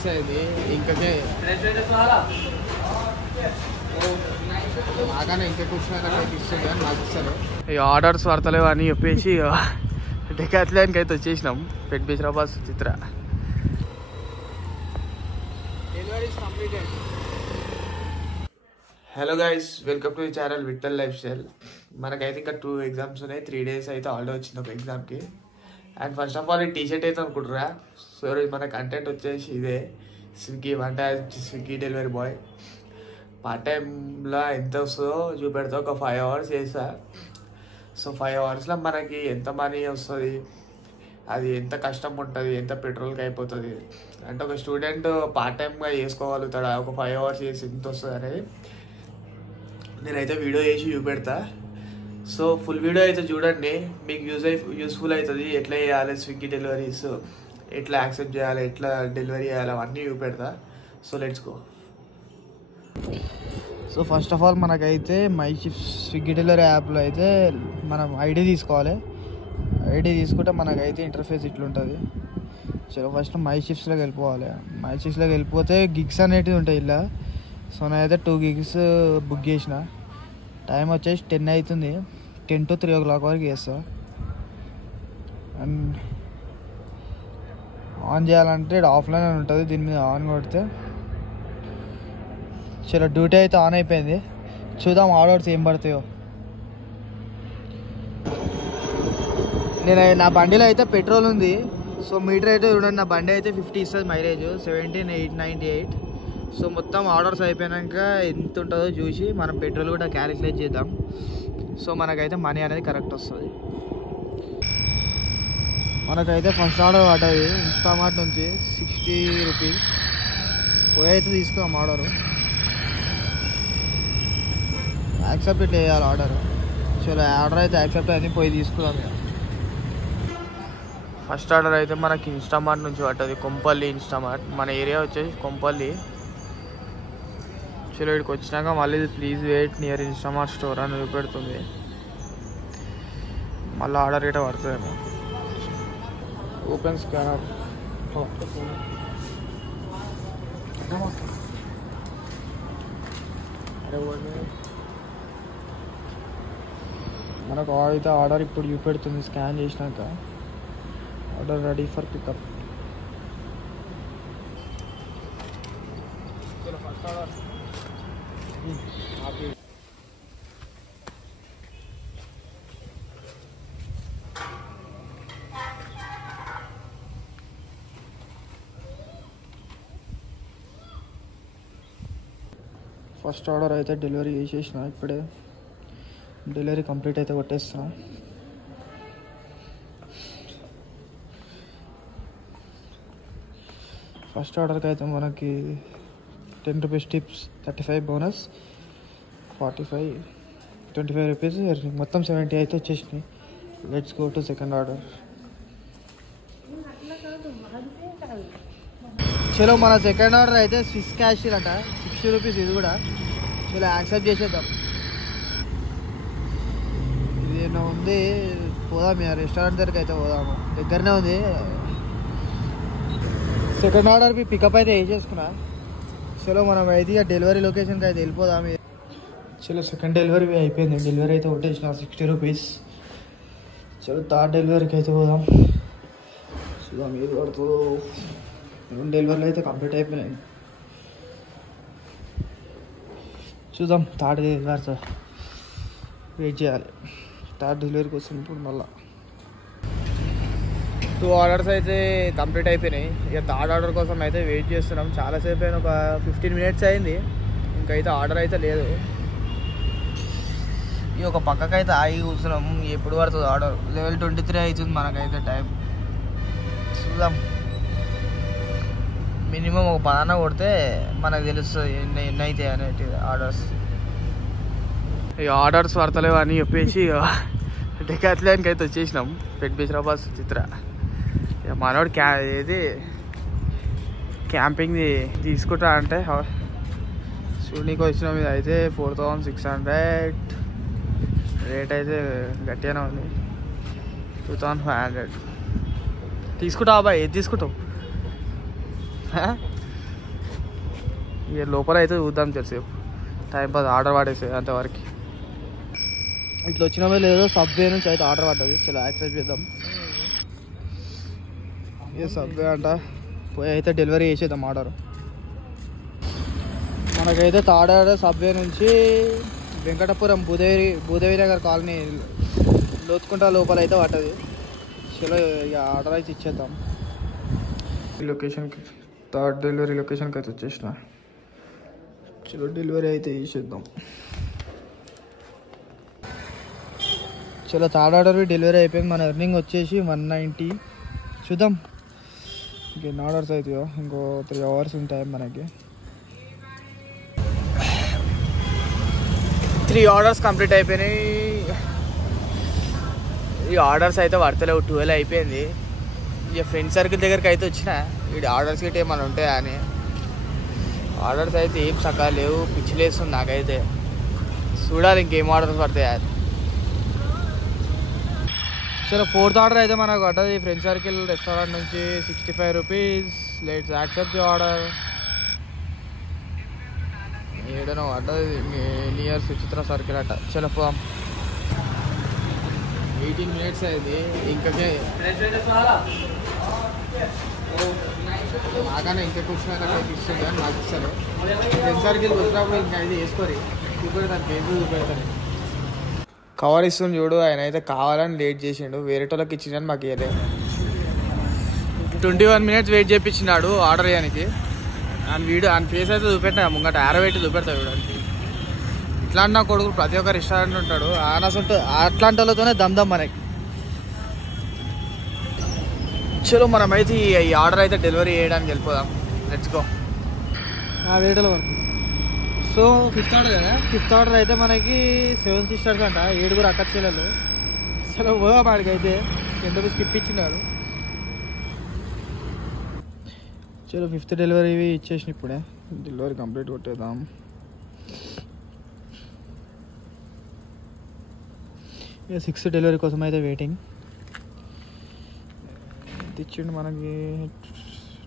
Minutes అయింది ఇంకకే నాకన్నా ఇంకా కూర్చున్నాక ఇస్తుంది అని నాకు ఇస్తారు. ఇక ఆర్డర్స్ పడతలేవు అని చెప్పేసి డెకాథ్లాన్కి అయితే వచ్చేసినాం. Pet Basheerabad Chitra. Hello guys, welcome to the channel Vittal lifestyle. మనకైతే ఇంకా 2 ఎగ్జామ్స్ ఉన్నాయి. 3 days అయితే హాలిడే వచ్చింది ఒక ఎగ్జామ్కి. అండ్ ఫస్ట్ ఆఫ్ ఆల్ ఈ టీషర్ట్ అయితే అనుకుంటారా. సో మన కంటెంట్ వచ్చేసి ఇదే, స్విగ్గీ వంట, స్విగ్గీ డెలివరీ బాయ్. పార్ట్ టైంలో ఎంత వస్తుందో చూపెడతా. ఒక 5 hours చేస్తా. సో 5 hoursలో మనకి ఎంత మనీ వస్తుంది, అది ఎంత కష్టం ఉంటుంది, ఎంత పెట్రోల్కి అయిపోతుంది, అంటే ఒక స్టూడెంట్ పార్ట్ టైమ్గా చేసుకోగలుగుతాడా, ఒక 5 hours చేసి ఎంత వస్తుంది అనేది నేనైతే వీడియో చేసి చూపెడతా. సో ఫుల్ వీడియో అయితే చూడండి, మీకు యూస్ఫుల్ అవుతుంది. ఎట్లా చేయాలి స్విగ్గీ డెలివరీస్, ఎట్లా యాక్సెప్ట్ చేయాలి, ఎట్లా డెలివరీ చేయాలి, అవన్నీ చూపెడతా. So let's go. So first of all మనకైతే మై షిఫ్ట్ స్విగ్గీ డెలివరీ యాప్లో అయితే మనం ఐడి తీసుకోవాలి. ఐడి తీసుకుంటే మనకైతే ఇంటర్ఫేస్ ఇట్లుంటుంది. చలో ఫస్ట్ మై షిఫ్ట్స్లోకి వెళ్ళిపోవాలి. మై షిఫ్ట్స్లోకి వెళ్ళిపోతే గిగ్స్ అనేటివి ఉంటాయి ఇలా. సో నేనైతే 2 gigs బుక్ చేసిన. టైం వచ్చేసి 10 అవుతుంది. 10 to 3 o'clock వరకు చేస్తా. అండ్ ఆన్ చేయాలంటే ఆఫ్లైన్ అని ఉంటుంది. దీని మీద ఆన్ కొడితే చలో డ్యూటీ అయితే ఆన్ అయిపోయింది. చూద్దాం ఆర్డర్స్ ఏం పడతాయో. నేను నా బండిలో అయితే పెట్రోల్ ఉంది. సో మీటర్ అయితే చూడండి, నా బండి అయితే 50 ఇస్తుంది మైలేజ్, 17,898. సో మొత్తం ఆర్డర్స్ అయిపోయాక ఎంత ఉంటుందో చూసి మనం పెట్రోల్ కూడా క్యాలిక్యులేట్ చేద్దాం. సో మనకైతే మనీ అనేది కరెక్ట్ వస్తుంది. మనకైతే ఫస్ట్ ఆర్డర్ పడ్డది ఇన్స్టామార్ట్ నుంచి 60 rupees. పోయి అయితే తీసుకున్నాం ఆర్డరు. యాక్సెప్ట్ ఇట్లా చేయాలి ఆర్డర్. చలో ఆర్డర్ అయితే యాక్సెప్ట్ అయింది, పోయి తీసుకున్నాం. ఫస్ట్ ఆర్డర్ అయితే మనకి ఇన్స్టామార్ట్ నుంచి పడ్డది, కొంపల్లి ఇన్స్టామార్ట్. మన ఏరియా వచ్చేసి కొంపల్లి. చలో ఇక్కడికి వచ్చినాక మళ్ళీ please wait near Instamart store అని చూపెడుతుంది. మళ్ళీ ఆర్డర్ రేట పడుతుందేమో. Open scanner. మనకు అయితే ఆర్డర్ ఇప్పుడు చూపెడుతుంది. స్కాన్ చేసినాక order ready for pickup. First order first order అయితే డెలివరీ చేసేసిన. ఇప్పుడే డెలివరీ కంప్లీట్ అయితే కొట్టేస్తున్నా. ఫస్ట్ ఆర్డర్కి అయితే మనకి 10 rupees టిప్స్, 35 బోనస్, 45, 25 rupees, మొత్తం 70 అయితే వచ్చేసినాయి. Let's go to second order. చలో మన సెకండ్ ఆర్డర్ అయితే స్విస్ క్యాషియర్ అట, 60 rupees ఇది కూడా. చలో యాక్సెప్ట్ చేసేద్దాం. ఇది ఉంది, పోదాం ఇక రెస్టారెంట్ దగ్గరికి అయితే పోదాము, దగ్గరనే ఉంది. సెకండ్ ఆర్డర్ పికప్ అయితే వేసేసుకున్నా. చలో మనం అయితే ఇక డెలివరీ లొకేషన్కి అయితే వెళ్ళిపోదాం. చలో సెకండ్ డెలివరీ అయిపోయింది. డెలివరీ అయితే కొట్టేసిన 60 rupees. చలో థర్డ్ డెలివరీకి అయితే పోదాం. చూద్దాం ఏది పడుతుందో. 2 డెలివరీలు అయితే కంప్లీట్ అయిపోయినాయి. చూద్దాం థర్డ్ డెలివరీ వెయిట్ చేయాలి. థర్డ్ డెలివరీ కోసం ఇప్పుడు మళ్ళీ 2 orders అయితే కంప్లీట్ అయిపోయినాయి. ఇక థర్డ్ ఆర్డర్ కోసం అయితే వెయిట్ చేస్తున్నాం. చాలాసేపు అయినా, ఒక 15 minutes అయింది. ఇంకైతే ఆర్డర్ అయితే లేదు. ఈ ఒక పక్కకైతే ఆగి కూర్చున్నాం. ఎప్పుడు పడుతుంది ఆర్డర్. 11:23 అవుతుంది మనకైతే టైం. చూద్దాం, మినిమం ఒక 10 కొడితే మనకు తెలుస్తుంది ఎన్ని అవుతాయి అనేటి ఆర్డర్స్. ఇక ఆర్డర్స్ పడతలేవు అని చెప్పేసి డెకాథ్లాన్కి అయితే వచ్చేసినాం. పెట్ బీచరాబాద్ చిత్ర. ఇక మనోడు ఏది క్యాంపింగ్ది తీసుకుంటా అంటే చూడనీకి వచ్చినాం. ఇది అయితే 4,600. రేట్ అయితే గట్టిగానే ఉంది. 2,500 తీసుకుంటావా బాయ్? ఏది తీసుకుంటావు? ఇక లోపల అయితే చూద్దాం తెలిసేపు టైం పాస్ ఆర్డర్ పడేసి అంతవరకు. ఇట్లా వచ్చినామో లేదో సబ్వే నుంచి అయితే ఆర్డర్ పడ్డది. చలో యాక్సెప్ట్ చేద్దాం. ఇక సబ్వే అంట పోయి అయితే డెలివరీ చేసేద్దాం ఆర్డర్. మనకైతే థర్డ్ ఆర్డర్ సబ్వే నుంచి వెంకటపురం భూదేవి నగర్ కాలనీ లోతుకుంటా లోపల అయితే పడ్డది. చలో ఇక ఆర్డర్ అయితే ఇచ్చేద్దాం. ఈ లొకేషన్కి థర్డ్ డెలివరీ లొకేషన్కి అయితే వచ్చేసిన. చలో డెలివరీ అయితే చేసేద్దాం. చలో థర్డ్ ఆర్డర్ డెలివరీ అయిపోయింది. మన ఎర్నింగ్ వచ్చేసి 190. చూద్దాం ఇంకెన్ని ఆర్డర్స్ అవుతాయో. ఇంకో 3 hours ఉంటాయి మనకి. 3 ఆర్డర్స్ కంప్లీట్ అయిపోయినాయి. ఈ ఆర్డర్స్ అయితే పడతలేవు. 12 అయిపోయింది. ఇక ఫ్రెండ్ సర్కిల్ దగ్గరికి అయితే వచ్చిన వీడి ఆర్డర్స్ గిట్ట ఏమైనా ఉంటాయా అని. ఆర్డర్స్ అయితే ఏం చక్కగా లేవు. పిచ్చిలేస్తుంది నాకైతే. చూడాలి ఇంకేం ఆర్డర్స్ పడతాయా. చలో ఫోర్త్ ఆర్డర్ అయితే మనకు పడ్డది ఫ్రెండ్ సర్కిల్ రెస్టారెంట్ నుంచి 65 rupees. Let's accept the order. ఏడనో పడ్డది నియర్ సుచిత్ర సర్కిల్ అట్ట. చలో పోదాం. 18 minutes అయింది. ఇంకకే నాకన్నా ఇంకా కూర్చున్నాక ఇస్తుంది కానీ నాకు ఇస్తారు. ఫ్రెండ్ సర్కిల్ వచ్చినప్పుడు ఇంకా అయితే వేసుకోరు చూపెడతాను. ఫేస్బుక్ చూపెడతాను. కవర్ ఇస్తుంది చూడు. ఆయన అయితే కావాలని లేట్ చేసిండు. వేరే వాళ్ళకి ఇచ్చిందని మాకు ఇయ్యలే. 21 minutes వెయిట్ చేయించినాడు ఆర్డర్ చేయడానికి. ఆయన ఫేస్ అయితే చూపెట్టా ముంగట ఆరబెట్టి చూపెడతా చూడండి. ఇట్లాంటి నా కొడుకు ప్రతి ఒక్క రెస్టారెంట్ ఉంటాడు. అట్లాంటి వాళ్ళతోనే దమ్దం మనకి. చలో మనమైతే ఈ ఆర్డర్ అయితే డెలివరీ చేయడానికి వెళ్ళిపోదాం. Let's go. వేరేలో వరకు. సో 5th ఆర్డర్ కదా. 5th ఆర్డర్ అయితే మనకి 7 sisters అంట. 7 అక్క చెల్లెలు. చలో పోదాం వాడికైతే. 10 రూపీస్ స్కిప్ ఇచ్చినాడు. చలో 5th డెలివరీ ఇచ్చేసిన ఇప్పుడే. డెలివరీ కంప్లీట్ కొట్టేద్దాం. ఇక 6th డెలివరీ కోసం అయితే వెయిటింగ్. ఇచ్చిండు మనకి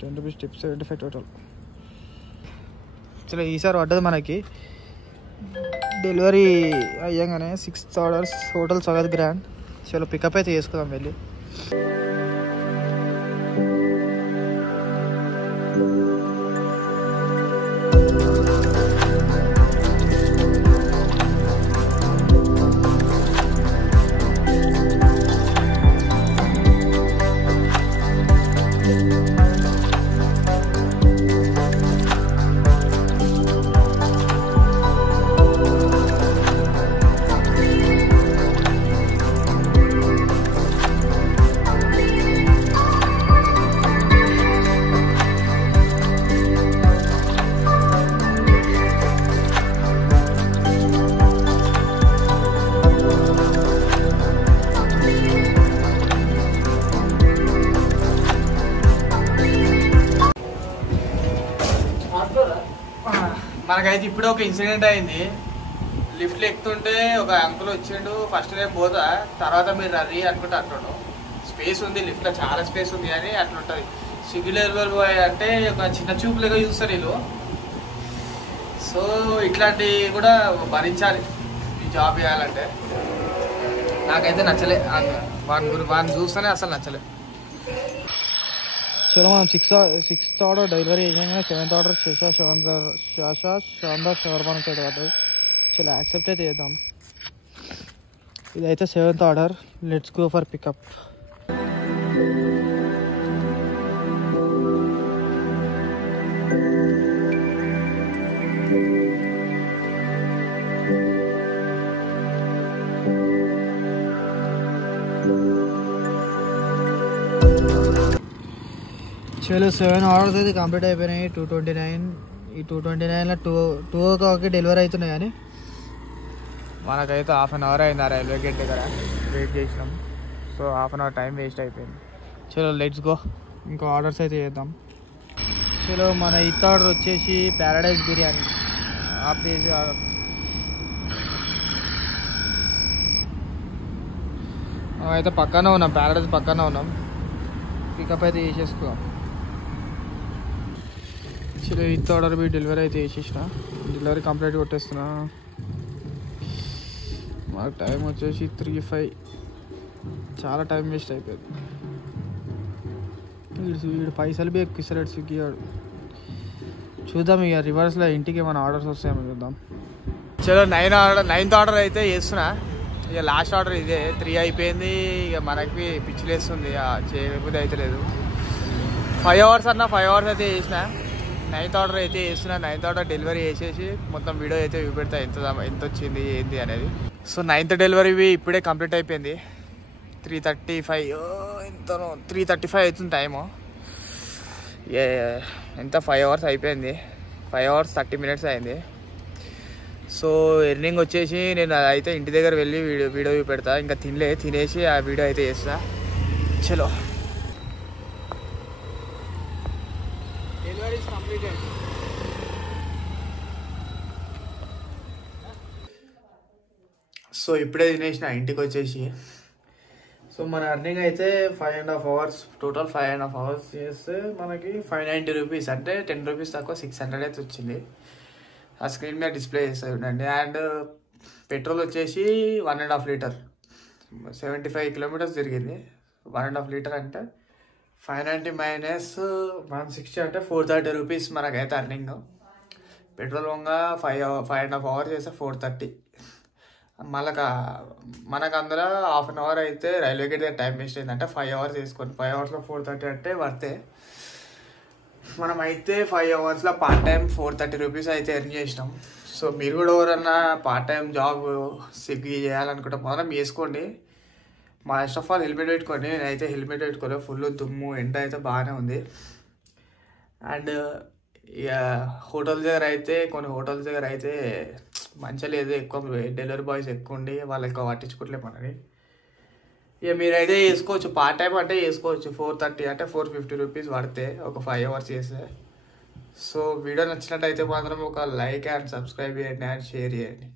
10 రూపీస్ టిప్స్ 75 టోటల్. చలో ఈసారి పడ్డది మనకి డెలివరీ అయ్యంగానే 6th orders hotel Swagat grand. చలో పికప్ అయితే చేసుకుందాం వెళ్ళి. మనకైతే ఇప్పుడు ఒక ఇన్సిడెంట్ అయింది. లిఫ్ట్లో ఎక్కుతుంటే ఒక అంకుల్ వచ్చిండు. ఫస్ట్ నేను పోతా, తర్వాత మీరు రర్రీ అనుకుంటే అంటుండు. స్పేస్ ఉంది లిఫ్ట్లో, చాలా స్పేస్ ఉంది అని అట్లుంటుంది. స్విగ్గీ డెలివరీ బాయ్ అంటే ఒక చిన్న చూపులుగా చూస్తారు వీళ్ళు. సో ఇట్లాంటివి కూడా భరించాలి ఈ జాబ్ చేయాలంటే. నాకైతే నచ్చలే. వాడిని చూస్తేనే అసలు నచ్చలే. చలో మనం 6th ఆర్డర్ డెలివరీ చేసాం. 7th ఆర్డర్ శాందార్ షవర్మా నుంచి అయితే పడ్డది. చలో యాక్సెప్ట్ అయితే చేద్దాం. ఇదైతే 7th order. Let's go for pickup. చలో 7 ఆర్డర్స్ అయితే కంప్లీట్ అయిపోయినాయి. 229. ఈ 229లో 2 o'clock డెలివరీ అవుతున్నాయి. కానీ మనకైతే 1/2 hour అయింది ఆ రైల్వే గేట్ దగ్గర వెయిట్ చేసినాం. సో 1/2 hour టైం వేస్ట్ అయిపోయింది. చలో లెట్స్ గో. ఇంకో ఆర్డర్స్ అయితే చేద్దాం. చలో మన ఇత్ ఆర్డర్ వచ్చేసి Paradise biryani. Half kg order. అయితే పక్కన ఉన్నాం, ప్యారడైజ్ పక్కన ఉన్నాం. పికప్ అయితే చేసేసుకుందాం. Actually with order be delivery అయితే వేసేసిన, డెలివరీ కంప్లీట్ కొట్టేస్తున్నా. మాకు టైం వచ్చేసి 3:05. చాలా టైం వేస్ట్ అయిపోయింది. వీడు పైసలు బి ఎక్కువ స్విగ్గీ వాడు. చూద్దాం ఇక రివర్స్లో ఇంటికి ఏమైనా ఆర్డర్స్ వస్తాయేమో చూద్దాం. చలో 9th ఆర్డర్ అయితే చేస్తున్నా. ఇక లాస్ట్ ఆర్డర్ ఇదే. 3 అయిపోయింది. ఇక మనకి పిచ్చిలేస్తుంది, చేయకపోతే అయితే లేదు. 5 hours అన్న 5 hours అయితే చేసిన. 9th ఆర్డర్ అయితే చేస్తున్నా. 9th ఆర్డర్ డెలివరీ చేసేసి మొత్తం వీడియో అయితే చూపెడతా ఎంత వచ్చింది ఏంటి అనేది. సో 9th డెలివరీ ఇప్పుడే కంప్లీట్ అయిపోయింది. 3:35 ఎంతనో 3:35 అవుతుంది టైము. ఎంత 5 hours అయిపోయింది. 5 hours 30 minutes అయింది. సో ఎర్నింగ్ వచ్చేసి నేను అయితే ఇంటి దగ్గర వెళ్ళి వీడియో పెడతా. ఇంకా తినేసి ఆ వీడియో అయితే చేస్తా. చలో డెలివరీ కంప్లీటెడ్. సో ఇప్పుడే తినేసిన ఇంటికి వచ్చేసి. సో మన అర్నింగ్ అయితే 5.5 hours, టోటల్ 5.5 hours చేస్తే మనకి 590 rupees, అంటే 10 rupees తక్కువ 600 అయితే వచ్చింది. ఆ స్క్రీన్ మీద డిస్ప్లే చేస్తుంది చూడండి. అండ్ పెట్రోల్ వచ్చేసి 1.5 liter, 75 kilometers తిరిగింది. 1.5 liter అంటే 590 minus 160 అంటే 430 rupees మనకైతే అర్నింగ్. పెట్రోల్ వంగా 5.5 hours చేస్తే 430. మనకు అందులో 1/2 hour అయితే రైల్వే గేట్ దగ్గర టైం వేస్ట్ అయిందంటే 5 hours వేసుకోండి. 5 hours 430 అంటే వర్తే. మనం అయితే 5 hours పార్ట్ టైం 430 rupees అయితే ఎర్న్ చేసినాం. సో మీరు కూడా ఎవరన్నా పార్ట్ టైం జాబ్ స్విగ్గీ చేయాలనుకుంటే మాత్రం వేసుకోండి. ఫస్ట్ ఆఫ్ ఆల్ హెల్మెట్ పెట్టుకోండి. నేనైతే హెల్మెట్ పెట్టుకోలేదు. ఫుల్ దుమ్ము ఎండ అయితే బాగానే ఉంది. అండ్ ఇక కొన్ని హోటల్స్ దగ్గర అయితే మంచిగా లేదు. ఎక్కువ డెలివరీ బాయ్స్ ఎక్కువ ఉండి వాళ్ళు ఎక్కువ పట్టించుకోవట్లేదు మనని. ఇక మీరైతే చేసుకోవచ్చు, పార్ట్ టైం అంటే చేసుకోవచ్చు. 430 అంటే 450 rupees పడితే ఒక 5 hours చేస్తే. సో వీడియో నచ్చినట్టయితే మాత్రం ఒక లైక్ అండ్ సబ్స్క్రైబ్ చేయండి అండ్ షేర్ చేయండి.